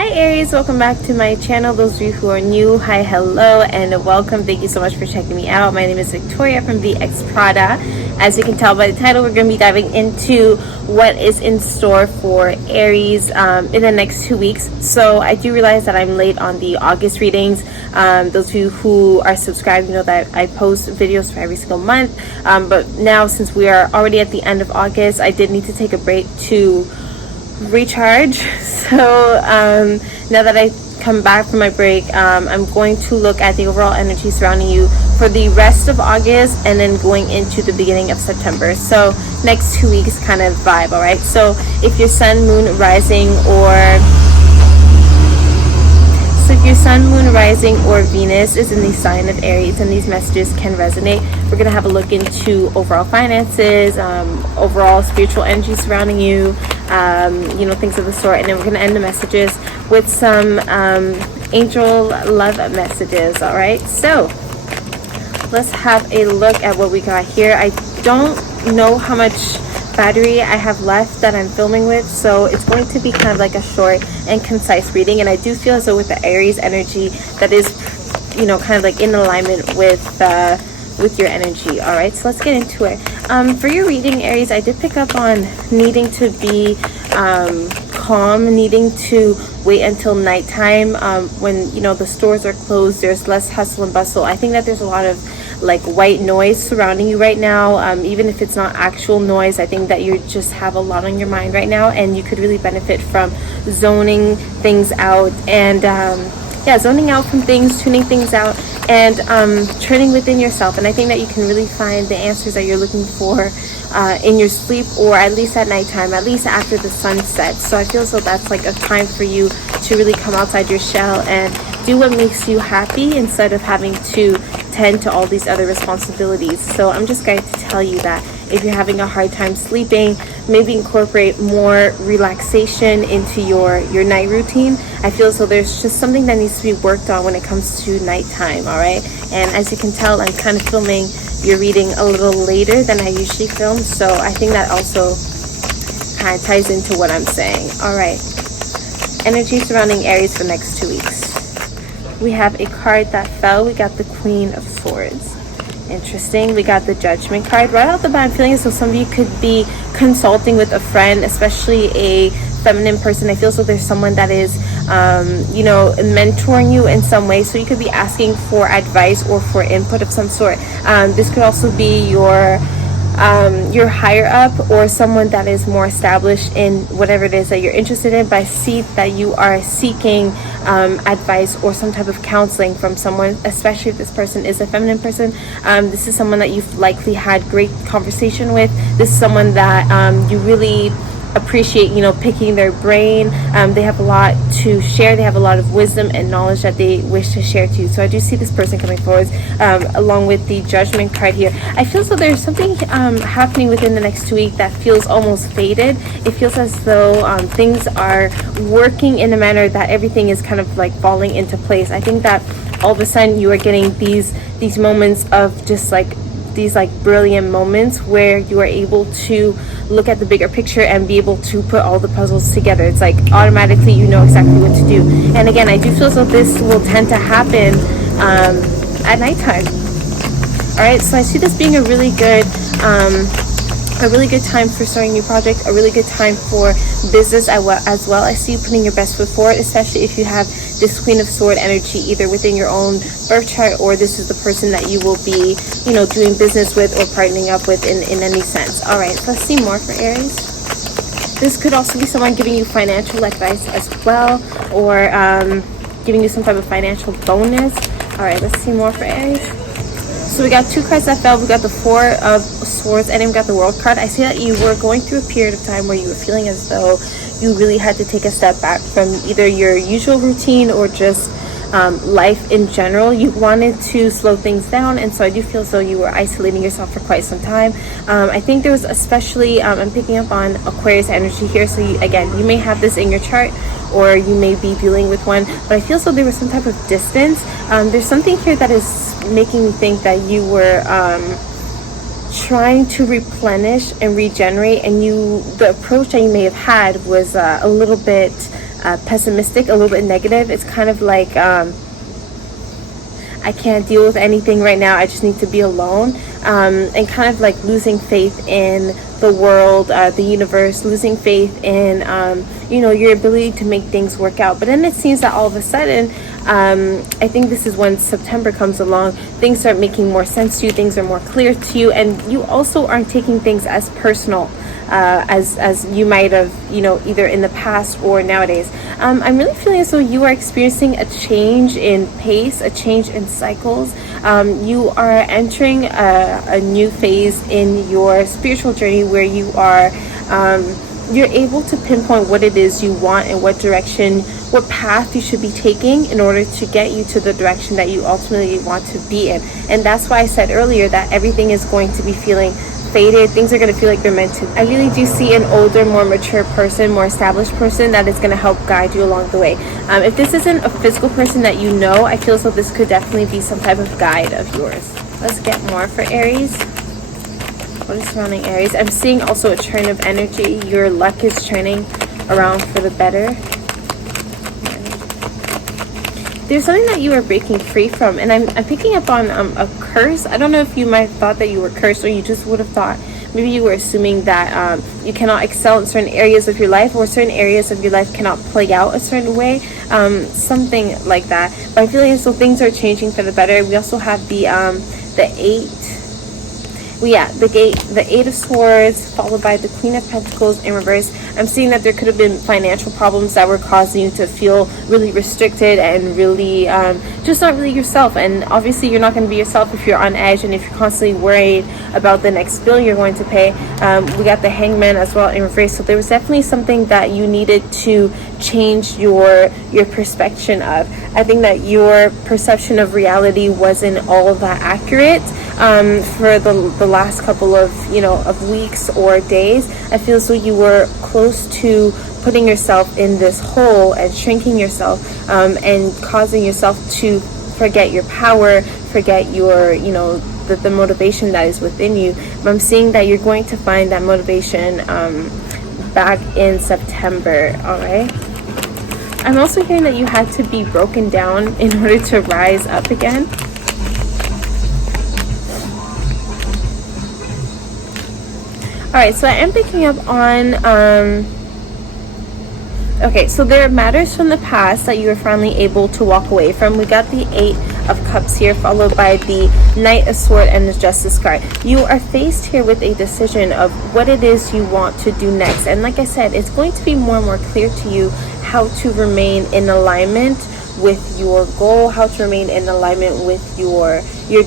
Hi Aries, welcome back to my channel. Those of you who are new, hi, hello, and welcome. Thank you so much for checking me out. My name is Victoria from VX Prada. As you can tell by the title, we're going to be diving into what is in store for Aries in the next 2 weeks. So I do realize that I'm late on the August readings. Those of you who are subscribed know that I post videos for every single month. But now, since we are already at the end of August, I did need to take a break to recharge. So now that I come back from my break, I'm going to look at the overall energy surrounding you for the rest of August and then going into the beginning of September. So next 2 weeks kind of vibe. All right, so if your sun, moon, rising, or Venus is in the sign of Aries, and these messages can resonate, we're going to have a look into overall finances, overall spiritual energy surrounding you, things of the sort. And then we're going to end the messages with some angel love messages. All right, so let's have a look at what we got here. I don't know how much battery I have left that I'm filming with, so it's going to be kind of like a short and concise reading. And I do feel as though with the Aries energy that is, kind of like in alignment with your energy. All right, so let's get into it. For your reading, Aries, I did pick up on needing to be calm, needing to wait until nighttime. When the stores are closed, there's less hustle and bustle. I think that there's a lot of like white noise surrounding you right now. Even if it's not actual noise, I think that you just have a lot on your mind right now, and you could really benefit from zoning things out and zoning out from things, tuning things out, and turning within yourself. And I think that you can really find the answers that you're looking for in your sleep, or at least at nighttime, at least after the sun sets. So I feel as though that's like a time for you to really come outside your shell and do what makes you happy instead of having to tend to all these other responsibilities. So I'm just going to tell you that if you're having a hard time sleeping, maybe incorporate more relaxation into your night routine. I feel as though there's just something that needs to be worked on when it comes to nighttime. All right, and as you can tell, I'm kind of filming your reading a little later than I usually film, so I think that also kind of ties into what I'm saying. All right, energy surrounding Aries for the next 2 weeks. We have a card that fell. We got the Queen of Swords. Interesting. We got the Judgment card. Right off the bat, I'm feeling as though some of you could be consulting with a friend, especially a feminine person. I feel as though there's someone that is, mentoring you in some way. So you could be asking for advice or for input of some sort. This could also be your higher up, or someone that is more established in whatever it is that you're interested in, but I see that you are seeking advice or some type of counseling from someone, especially if this person is a feminine person. This is someone that you've likely had great conversation with. This is someone that you really appreciate, picking their brain. They have a lot to share. They have a lot of wisdom and knowledge that they wish to share to you. So I do see this person coming forward along with the Judgment card here. I feel as though there's something happening within the next 2 weeks that feels almost faded. It feels as though things are working in a manner that everything is kind of like falling into place. I think that all of a sudden you are getting these moments of just like these like brilliant moments where you are able to look at the bigger picture and be able to put all the puzzles together. It's like automatically you know exactly what to do. And again, I do feel as though this will tend to happen at nighttime. All right, so I see this being a really good time for starting a new project, a really good time for business as well. I see you putting your best foot forward, especially if you have this Queen of Sword energy either within your own birth chart, or this is the person that you will be, doing business with or partnering up with in any sense. All right, let's see more for Aries. This could also be someone giving you financial advice as well, or giving you some type of financial bonus. All right, let's see more for Aries. So we got 2 cards that fell. We got the Four of Swords, and then we got the World card. I see that you were going through a period of time where you were feeling as though you really had to take a step back from either your usual routine or just life in general. You wanted to slow things down, and so I do feel as though you were isolating yourself for quite some time. I think there was especially, I'm picking up on Aquarius energy here, so you may have this in your chart, or you may be dealing with one, but I feel as though there was some type of distance. There's something here that is making me think that you were trying to replenish and regenerate, and the approach that you may have had was a little bit pessimistic, a little bit negative. It's kind of like I can't deal with anything right now, I just need to be alone, and kind of like losing faith in the world, the universe, losing faith in your ability to make things work out. But then it seems that all of a sudden, I think this is when September comes along, things start making more sense to you, things are more clear to you, and you also aren't taking things as personal as you might have, either in the past or nowadays. I'm really feeling as though you are experiencing a change in pace, a change in cycles. You are entering a new phase in your spiritual journey where you are you're able to pinpoint what it is you want and what direction, what path you should be taking in order to get you to the direction that you ultimately want to be in. And that's why I said earlier that everything is going to be feeling faded. Things are going to feel like they're meant to. I really do see an older, more mature person, more established person that is going to help guide you along the way. If this isn't a physical person that you know, I feel as though this could definitely be some type of guide of yours. Let's get more for Aries. What is surrounding Aries? I'm seeing also a turn of energy. Your luck is turning around for the better. There's something that you are breaking free from, and I'm picking up on a curse. I don't know if you might have thought that you were cursed, or you just would have thought, maybe you were assuming that you cannot excel in certain areas of your life, or certain areas of your life cannot play out a certain way, something like that. But I feel like so things are changing for the better. We also have the Eight of Swords, followed by the Queen of Pentacles in reverse. I'm seeing that there could have been financial problems that were causing you to feel really restricted and really just not really yourself. And obviously you're not going to be yourself if you're on edge and if you're constantly worried about the next bill you're going to pay. We got the Hangman as well in reverse. So there was definitely something that you needed to change your perception of. I think that your perception of reality wasn't all that accurate for the last couple of weeks or days. I feel as though you were close to putting yourself in this hole and shrinking yourself and causing yourself to forget your power, forget your the motivation that is within you. But I'm seeing that you're going to find that motivation back in September. All right. I'm also hearing that you had to be broken down in order to rise up again. Alright, so I am picking up on, okay, so there are matters from the past that you are finally able to walk away from. We got the Eight of Cups here, followed by the Knight of Swords and the Justice card. You are faced here with a decision of what it is you want to do next. And like I said, it's going to be more and more clear to you how to remain in alignment with your goal, how to remain in alignment with your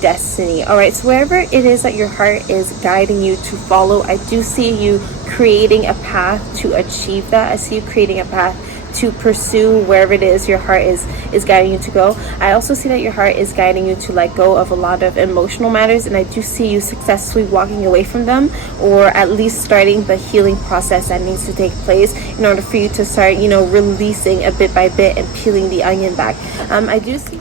destiny. All right, so wherever it is that your heart is guiding you to follow, I do see you creating a path to achieve that. I see you creating a path to pursue wherever it is your heart is guiding you to go. I also see that your heart is guiding you to let go of a lot of emotional matters, and I do see you successfully walking away from them, or at least starting the healing process that needs to take place in order for you to start releasing a bit by bit and peeling the onion back. I do see,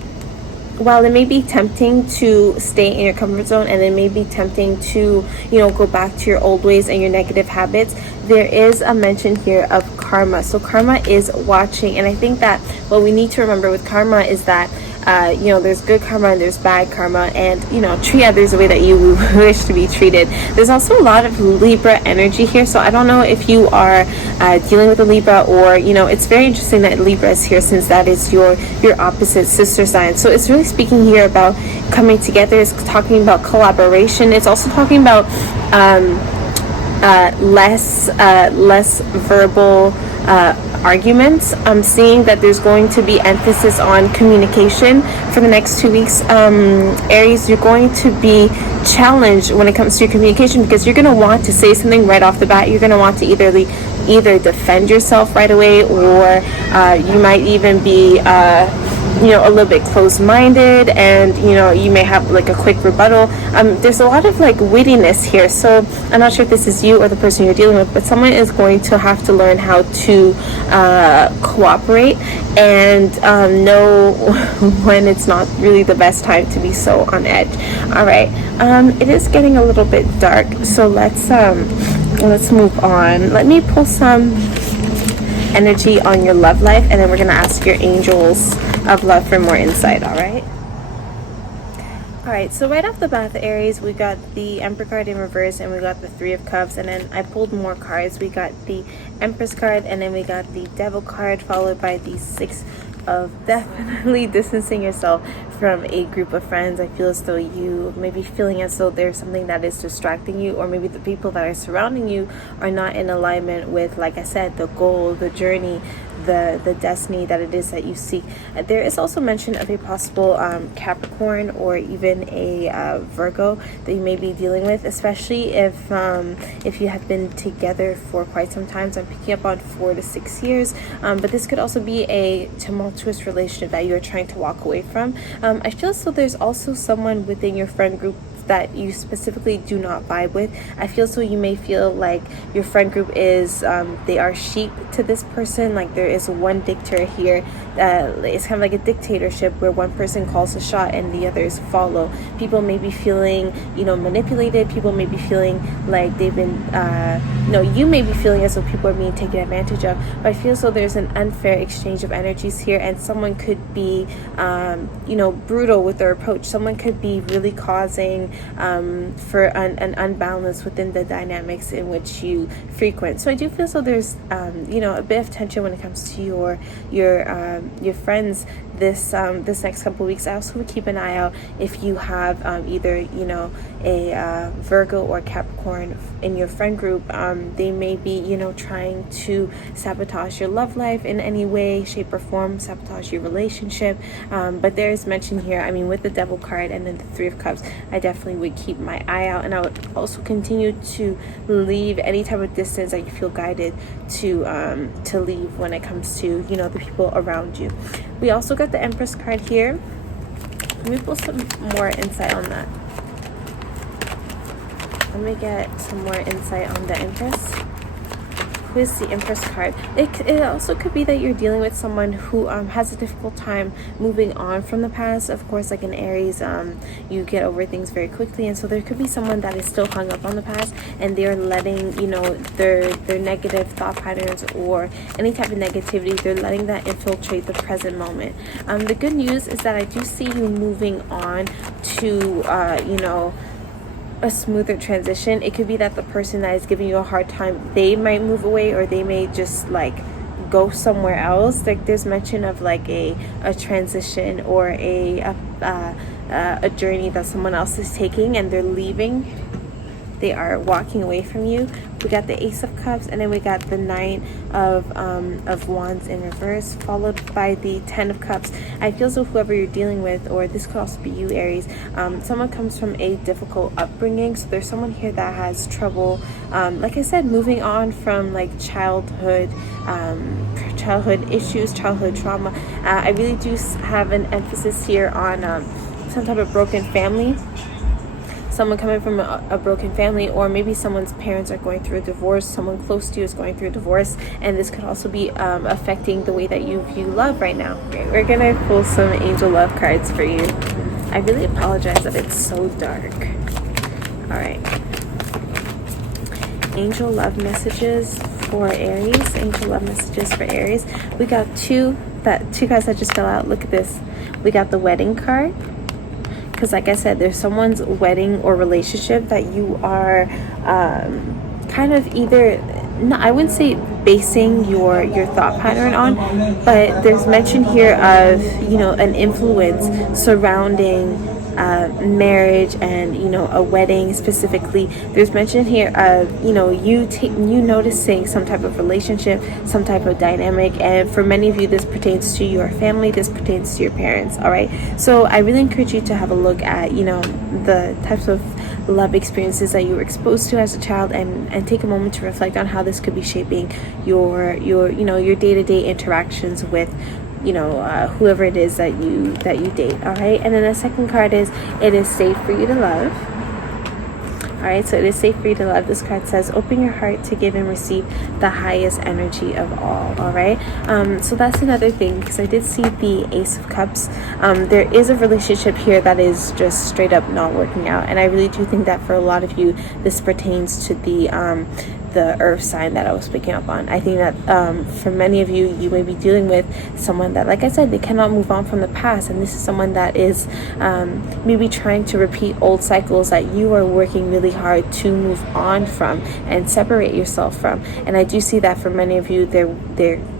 while it may be tempting to stay in your comfort zone, and it may be tempting to go back to your old ways and your negative habits, there is a mention here of karma. So karma is watching, and I think that what we need to remember with karma is that there's good karma and there's bad karma, and treat others the way that you wish to be treated. There's also a lot of Libra energy here, so I don't know if you are dealing with a Libra, or it's very interesting that Libra is here, since that is your opposite sister sign. So it's really speaking here about coming together. It's talking about collaboration. It's also talking about less verbal arguments. I'm seeing that there's going to be emphasis on communication for the next 2 weeks. Aries, you're going to be challenged when it comes to your communication, because you're going to want to say something right off the bat. You're going to want to either defend yourself right away, or you might even be a little bit closed-minded, and you may have like a quick rebuttal. There's a lot of like wittiness here, so I'm not sure if this is you or the person you're dealing with, but someone is going to have to learn how to cooperate and know when it's not really the best time to be so on edge. All right, it is getting a little bit dark, so let's move on. Let me pull some energy on your love life, and then we're going to ask your angels of love for more insight. All right. Alright, so right off the bat, the Aries, we got the Emperor card in reverse, and we got the Three of Cups, and then I pulled more cards. We got the Empress card, and then we got the Devil card, followed by the Six of definitely distancing yourself from a group of friends. I feel as though you may be feeling as though there's something that is distracting you, or maybe the people that are surrounding you are not in alignment with, like I said, the goal, the journey, the destiny that it is that you seek. There is also mention of a possible Capricorn or even a Virgo that you may be dealing with, especially if you have been together for quite some time. So I'm picking up on 4 to 6 years, but this could also be a tumultuous relationship that you're trying to walk away from. I feel as though there's also someone within your friend group that you specifically do not vibe with. I feel so you may feel like your friend group is they are sheep to this person. Like there is one dictator here. It's kind of like a dictatorship where one person calls a shot and the others follow. People may be feeling manipulated. People may be feeling like they've been you may be feeling as though people are being taken advantage of. But I feel so there's an unfair exchange of energies here, and someone could be brutal with their approach. Someone could be really causing for an unbalance within the dynamics in which you frequent. So I do feel so there's a bit of tension when it comes to your friends this next couple of weeks. I also would keep an eye out if you have either a Virgo or Capricorn in your friend group. They may be trying to sabotage your love life in any way, shape, or form, sabotage your relationship. But there is mention here, with the Devil card and then the Three of Cups, I definitely would keep my eye out, and I would also continue to leave any type of distance that you feel guided to leave when it comes to the people around you. We also got the Empress card here. Let me pull some more insight on that. Let me get some more insight on the Empress. Who is the Empress card? It also could be that you're dealing with someone who has a difficult time moving on from the past. Of course, like in Aries, you get over things very quickly, and so there could be someone that is still hung up on the past, and they're letting their negative thought patterns or any type of negativity, they're letting that infiltrate the present moment. The good news is that I do see you moving on to a smoother transition. It could be that the person that is giving you a hard time, they might move away, or they may just go somewhere else. Like there's mention of like a transition or a journey that someone else is taking, and they're leaving. They are walking away from you. We got the Ace of Cups, and then we got the Nine of Wands in reverse, followed by the 10 of Cups. I feel so whoever you're dealing with, or this could also be you, Aries, someone comes from a difficult upbringing. So there's someone here that has trouble, like I said, moving on from like childhood issues, childhood trauma. I really do have an emphasis here on some type of broken family. Someone coming from a broken family, or maybe someone's parents are going through a divorce, someone close to you is going through a divorce, and this could also be affecting the way that you view love right now. Okay, we're gonna pull some angel love cards for you. I really apologize that it's so dark. All right, angel love messages for Aries. Angel love messages for Aries. We got two cards that just fell out. Look at this. We got the wedding card, because like I said, there's someone's wedding or relationship that you are kind of either, no, I wouldn't say basing your thought pattern on, but there's mention here of an influence surrounding marriage and a wedding specifically. There's mention here of you noticing some type of relationship, some type of dynamic, and for many of you this pertains to your family, this pertains to your parents. All right, so I really encourage you to have a look at the types of love experiences that you were exposed to as a child, and take a moment to reflect on how this could be shaping your day-to-day interactions with whoever it is that you date. All right, and then the second card is, it is safe for you to love. All right, so it is safe for you to love. This card says, open your heart to give and receive the highest energy of all. All right, so that's another thing, because I did see the Ace of Cups. There is a relationship here that is just straight up not working out, and I really do think that for a lot of you this pertains to the the earth sign that I was picking up on. I think that for many of you, you may be dealing with someone that, like I said, they cannot move on from the past, and this is someone that is maybe trying to repeat old cycles that you are working really hard to move on from and separate yourself from. And I do see that for many of you, there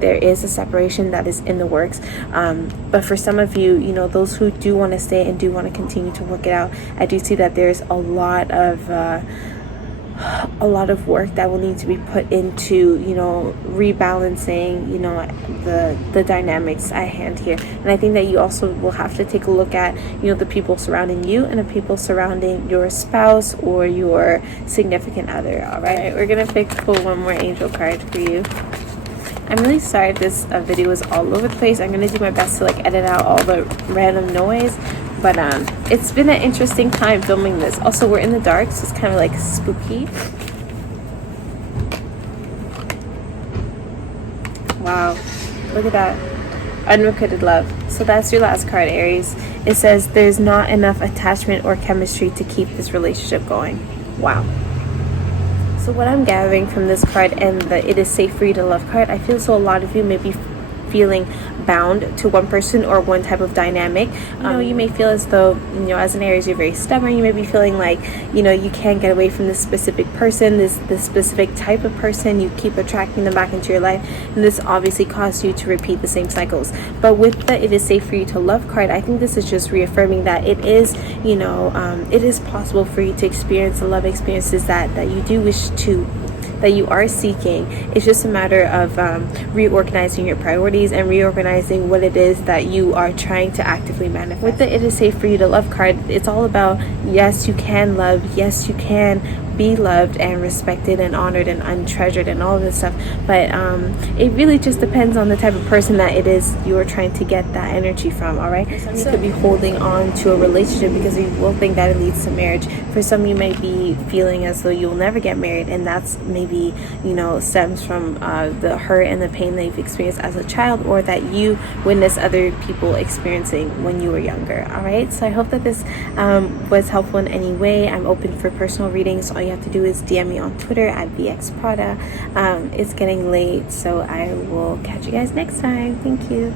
is a separation that is in the works. But for some of you, those who do want to stay and do want to continue to work it out, I do see that there's a lot of work that will need to be put into rebalancing the dynamics at hand here. And I think that you also will have to take a look at the people surrounding you and the people surrounding your spouse or your significant other. All right, we're gonna pull one more angel card for you. I'm really sorry if this video is all over the place. I'm gonna do my best to edit out all the random noise, but it's been an interesting time filming this. Also, we're in the dark, so it's kind of spooky. Wow, look at that. Unrequited love. So that's your last card, Aries. It says there's not enough attachment or chemistry to keep this relationship going. Wow. So what I'm gathering from this card and the it is safe for you to love card, I feel so a lot of you may be feeling bound to one person or one type of dynamic. You may feel as though, as an Aries, you're very stubborn. You may be feeling like, you can't get away from this specific person, this specific type of person. You keep attracting them back into your life, and this obviously causes you to repeat the same cycles. But with the it is safe for you to love card, I think this is just reaffirming that it is, it is possible for you to experience the love experiences that you do wish to, that you are seeking. It's just a matter of reorganizing your priorities and reorganizing what it is that you are trying to actively manifest. With the it is safe for you to love card, it's all about, yes, you can love, yes, you can be loved and respected and honored and untreasured and all of this stuff, but it really just depends on the type of person that it is you're trying to get that energy from. All right, some you could be holding on to a relationship because you will think that it leads to marriage. For some, you may be feeling as though you'll never get married, and that's maybe stems from the hurt and the pain that you've experienced as a child, or that you witnessed other people experiencing when you were younger. All right, so I hope that this was helpful in any way. I'm open for personal readings. All you have to do is DM me on Twitter at VXPrada. It's getting late, so I will catch you guys next time. Thank you.